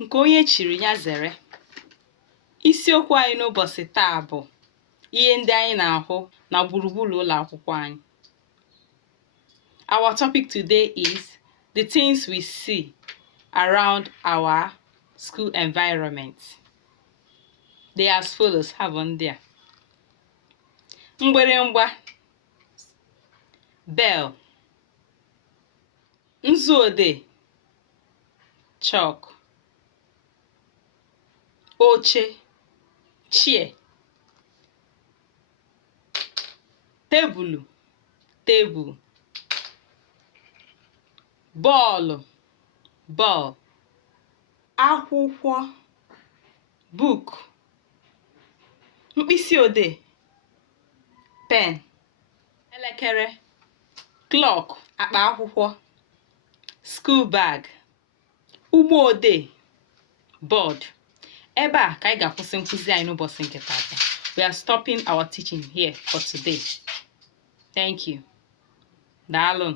nke onye chiri ya zere. Isiokwu anyị n'ụbọchị taa bụ ihe ndị anyị na-ahụ na gburugburu ụlọ akwụkwọ anyị. Our topic today is the things we see around our school environment. They are as follows. Ha bụ ndị a: mgbịrịmgba, bell, nzuodee, chalk, oche, chair, tebụlụ, table, bọọlụ, ball, akwụkwọ, book, mkpịsị odee, pen, elekere, clock, akpa akwụkwọ, school bag, ụgbọ odee, board. Ebe a ka anyị ga-akwụsị nkụzi anyị n'ụbọchị nke taata. We are stopping our teaching here for today. Thank you. Daalụ.